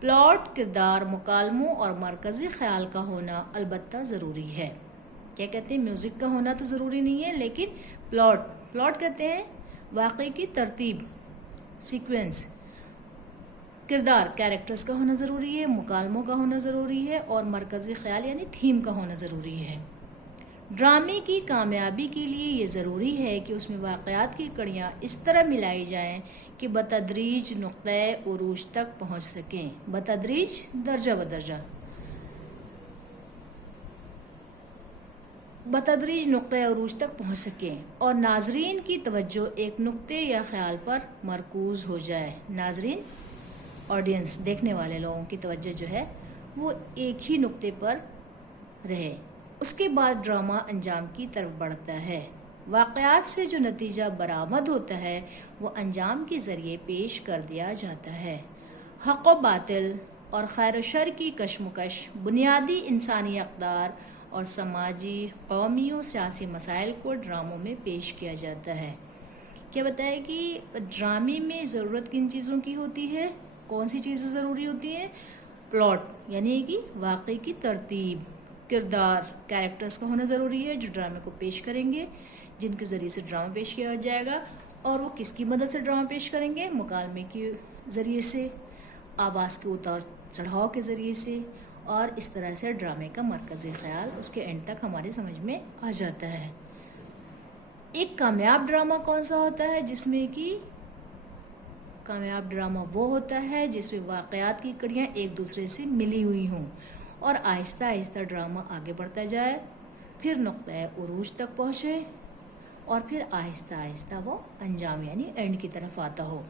Plot, کردار، مکالموں اور مرکزی خیال کا ہونا البتہ ضروری ہے۔ کیا کہتے ہیں؟ میوزک کا ہونا تو ضروری نہیں ہے، لیکن پلاٹ کہتے ہیں واقعے کی ترتیب، سیکوینس، کردار، کیریکٹرز کا ہونا ضروری ہے، مکالموں کا ہونا ضروری ہے، اور مرکزی خیال یعنی تھیم کا ہونا ضروری ہے۔ ڈرامے کی کامیابی کے لیے یہ ضروری ہے کہ اس میں واقعات کی کڑیاں اس طرح ملائی جائیں کہ بتدریج نقطۂ عروج تک پہنچ سکیں، بتدریج درجہ بدرجہ، بتدریج نقطۂ عروج تک پہنچ سکیں اور ناظرین کی توجہ ایک نقطے یا خیال پر مرکوز ہو جائے۔ ناظرین، آڈینس، دیکھنے والے لوگوں کی توجہ جو ہے وہ ایک ہی نقطے پر رہے۔ اس کے بعد ڈرامہ انجام کی طرف بڑھتا ہے۔ واقعات سے جو نتیجہ برآمد ہوتا ہے وہ انجام کے ذریعے پیش کر دیا جاتا ہے۔ حق و باطل اور خیر و شر کی کشمکش، بنیادی انسانی اقدار اور سماجی، قومی و سیاسی مسائل کو ڈراموں میں پیش کیا جاتا ہے۔ کیا بتایا کہ ڈرامے میں ضرورت کن چیزوں کی ہوتی ہے؟ کون سی چیزیں ضروری ہوتی ہیں؟ پلاٹ یعنی کہ واقعے کی ترتیب، کردار، کیریکٹرز کا ہونا ضروری ہے جو ڈرامے کو پیش کریں گے، جن کے ذریعے سے ڈرامہ پیش کیا جائے گا، اور وہ کس کی مدد سے ڈرامہ پیش کریں گے؟ مکالمے کے ذریعے سے، آواز کے اتار چڑھاؤ کے ذریعے سے، اور اس طرح سے ڈرامے کا مرکزی خیال اس کے اینڈ تک ہمارے سمجھ میں آ جاتا ہے۔ ایک کامیاب ڈرامہ کون سا ہوتا ہے؟ جس میں کہ کامیاب ڈرامہ وہ ہوتا ہے جس میں واقعات کی کڑیاں ایک دوسرے سے ملی ہوئی ہوں اور آہستہ آہستہ ڈرامہ آگے بڑھتا جائے، پھر نقطۂ عروج تک پہنچے، اور پھر آہستہ آہستہ وہ انجام یعنی اینڈ کی طرف آتا ہو۔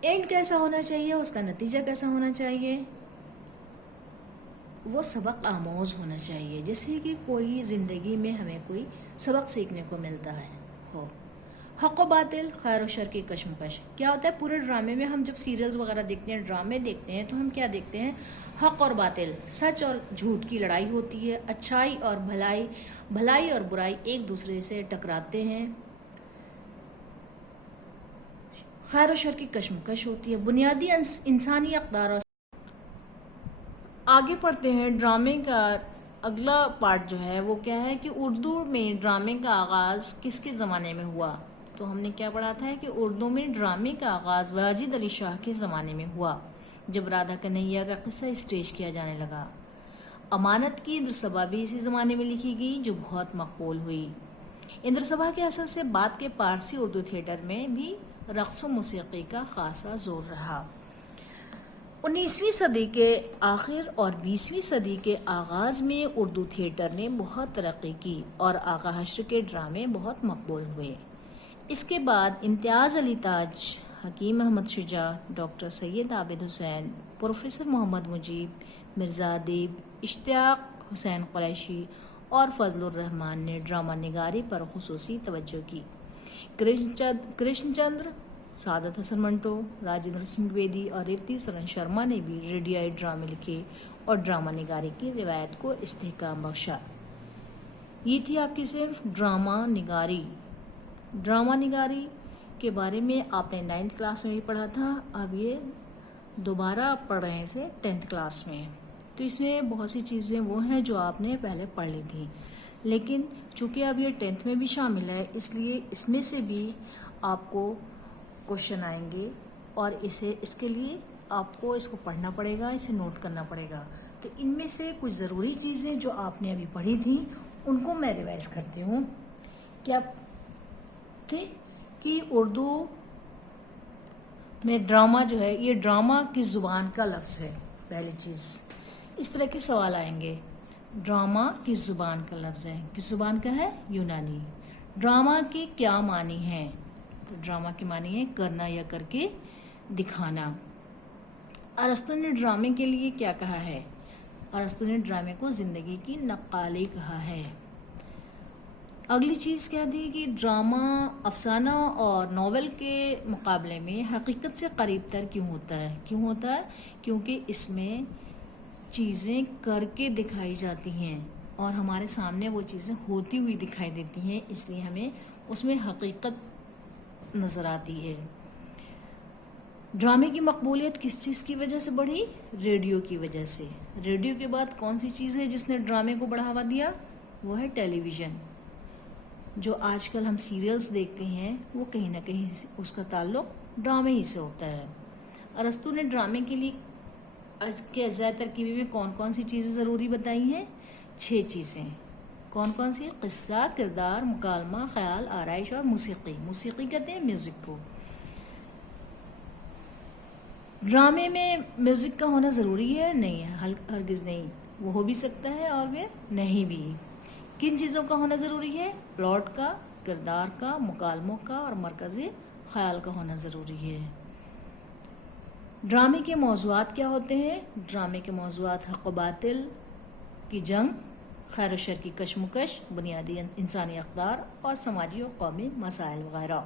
اینڈ کیسا ہونا چاہیے؟ اس کا نتیجہ کیسا ہونا چاہیے؟ وہ سبق آموز ہونا چاہیے، جیسے کہ کوئی زندگی میں ہمیں کوئی سبق سیکھنے کو ملتا ہے ہو۔ حق و باطل، خیر و شر کی کشمکش، کیا ہوتا ہے پورے ڈرامے میں؟ ہم جب سیریلز وغیرہ دیکھتے ہیں، ڈرامے دیکھتے ہیں، تو ہم کیا دیکھتے ہیں؟ حق اور باطل، سچ اور جھوٹ کی لڑائی ہوتی ہے، اچھائی اور بھلائی اور برائی ایک دوسرے سے ٹکراتے ہیں، خیر و شر کی کشمکش ہوتی ہے، بنیادی انسانی اقدار۔ اور آگے پڑھتے ہیں، ڈرامے کا اگلا پارٹ جو ہے وہ کیا ہے کہ اردو میں ڈرامے کا آغاز کس کے زمانے میں ہوا؟ تو ہم نے کیا پڑھا تھا کہ اردو میں ڈرامے کا آغاز واجد علی شاہ کے زمانے میں ہوا، جب رادھا کنہیا کا قصہ اسٹیج کیا جانے لگا۔ امانت کی اندرسبھا بھی اسی زمانے میں لکھی گئی، جو بہت مقبول ہوئی۔ اندرسبھا کے اثر سے بعد کے پارسی اردو تھیٹر میں بھی رقص و موسیقی کا خاصا زور رہا۔ 19ویں صدی کے آخر اور 20ویں صدی کے آغاز میں اردو تھیٹر نے بہت ترقی کی اور آغا حشر کے ڈرامے بہت مقبول ہوئے۔ اس کے بعد امتیاز علی تاج، حکیم احمد شجاع، ڈاکٹر سید عابد حسین، پروفیسر محمد مجیب، مرزا ادیب، اشتیاق حسین قریشی اور فضل الرحمان نے ڈرامہ نگاری پر خصوصی توجہ کی۔ کرشن چندر، سعادت حسن منٹو، راجندر سنگھ بیدی اور ریوتی سرن شرما نے بھی ریڈیائی ڈرامے لکھے اور ڈرامہ نگاری کی روایت کو استحکام بخشا۔ یہ تھی آپ کی صرف ڈرامہ نگاری۔ ڈرامہ نگاری کے بارے میں آپ نے 9th کلاس میں بھی پڑھا تھا، اب یہ دوبارہ پڑھ رہے ہیں اسے 10th کلاس میں۔ تو اس میں بہت سی چیزیں وہ ہیں جو آپ نے پہلے پڑھ لی تھیں، لیکن چونکہ اب یہ 10th میں بھی شامل ہے، اس لیے اس میں سے بھی آپ کو کوشچن آئیں گے، اور اس کے لیے آپ کو اس کو پڑھنا پڑے گا، اسے نوٹ کرنا پڑے گا۔ تو ان میں سے کچھ ضروری چیزیں جو آپ نے ابھی پڑھی تھیں ان کو میں ریوائز کرتی ہوں کہ اردو میں ڈرامہ جو ہے یہ ڈرامہ کس زبان کا لفظ ہے۔ پہلی چیز اس طرح کے سوال آئیں گے، ڈرامہ کس زبان کا لفظ ہے؟ کس زبان کا ہے؟ یونانی۔ ڈرامہ کے کیا معنی ہیں؟ تو ڈرامہ کے معنی ہے کرنا یا کر کے دکھانا۔ ارسطو نے ڈرامے کے لیے کیا کہا ہے؟ ارسطو نے ڈرامے کو زندگی کی نقالی کہا ہے۔ اگلی چیز کیا تھی کہ ڈرامہ افسانہ اور ناول کے مقابلے میں حقیقت سے قریب تر کیوں ہوتا ہے؟ کیونکہ اس میں چیزیں کر کے دکھائی جاتی ہیں اور ہمارے سامنے وہ چیزیں ہوتی ہوئی دکھائی دیتی ہیں، اس لیے ہمیں اس میں حقیقت نظر آتی ہے۔ ڈرامے کی مقبولیت کس چیز کی وجہ سے بڑھی؟ ریڈیو کی وجہ سے۔ ریڈیو کے بعد کون سی چیز ہے جس نے ڈرامے کو بڑھاوا دیا؟ وہ ہے ٹیلی ویژن۔ جو آج کل ہم سیریلز دیکھتے ہیں وہ کہیں نہ کہیں اس کا تعلق ڈرامے ہی سے ہوتا ہے۔ ارسطو نے ڈرامے کے لیے کے اجزائے ترکیبی میں کون کون سی چیزیں ضروری بتائی ہیں؟ 6 چیزیں۔ کون کون سی؟ قصہ، کردار، مکالمہ، خیال، آرائش اور موسیقی۔ موسیقی کہتے ہیں میوزک کو۔ ڈرامے میں میوزک کا ہونا ضروری ہے؟ نہیں ہے، ہرگز نہیں۔ وہ ہو بھی سکتا ہے اور پھر نہیں بھی۔ کن چیزوں کا ہونا ضروری ہے؟ پلاٹ کا، کردار کا، مکالموں کا اور مرکزی خیال کا ہونا ضروری ہے۔ ڈرامے کے موضوعات کیا ہوتے ہیں؟ ڈرامے کے موضوعات حق و باطل کی جنگ، خیر و شر کی کشمکش، بنیادی انسانی اقدار اور سماجی و قومی مسائل وغیرہ۔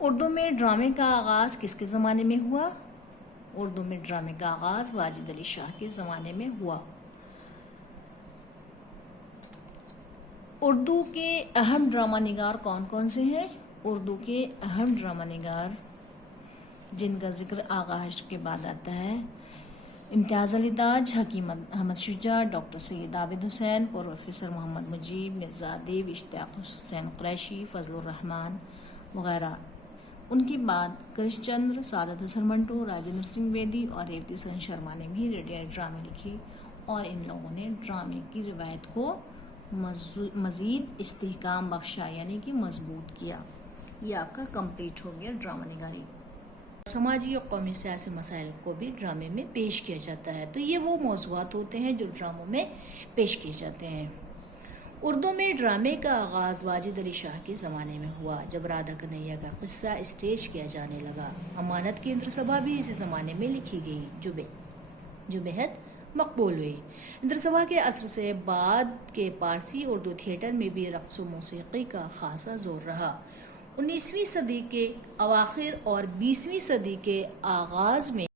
اردو میں ڈرامے کا آغاز کس کے زمانے میں ہوا؟ اردو میں ڈرامے کا آغاز واجد علی شاہ کے زمانے میں ہوا۔ اردو کے اہم ڈرامہ نگار کون کون سے ہیں؟ اردو کے اہم ڈرامہ نگار جن کا ذکر آغاز کے بعد آتا ہے: امتیاز علی تاج، حکیم احمد شجاع، ڈاکٹر سید عابد حسین، پروفیسر محمد مجیب، مرزا ادیب، اشتیاق حسین قریشی، فضل الرحمن وغیرہ۔ ان کے بعد کرش چندر، سعادت حسن منٹو، راجندر سنگھ بیدی اور ریوتی سرن شرما نے بھی ریڈیو ڈرامے لکھی، اور ان لوگوں نے ڈرامے کی روایت کو مزید استحکام بخشا، یعنی کہ مضبوط کیا۔ یہ آپ کا کمپلیٹ ہو گیا ڈرامہ نگاری۔ سماجی اور قومی سیاسی مسائل کو بھی ڈرامے میں پیش کیا جاتا ہے۔ تو یہ وہ موضوعات ہوتے ہیں جو ڈراموں میں پیش کیے جاتے ہیں۔ اردو میں ڈرامے کا آغاز واجد علی شاہ کے زمانے میں ہوا، جب رادھا کنہیا کا قصہ اسٹیج کیا جانے لگا۔ امانت کی اندر سبھا بھی اسی زمانے میں لکھی گئی، جو بہت مقبول ہوئی۔ اندر سبھا کے اثر سے بعد کے پارسی اردو تھیٹر میں بھی رقص و موسیقی کا خاصا زور رہا۔ 19ویں صدی کے اواخر اور 20ویں صدی کے آغاز میں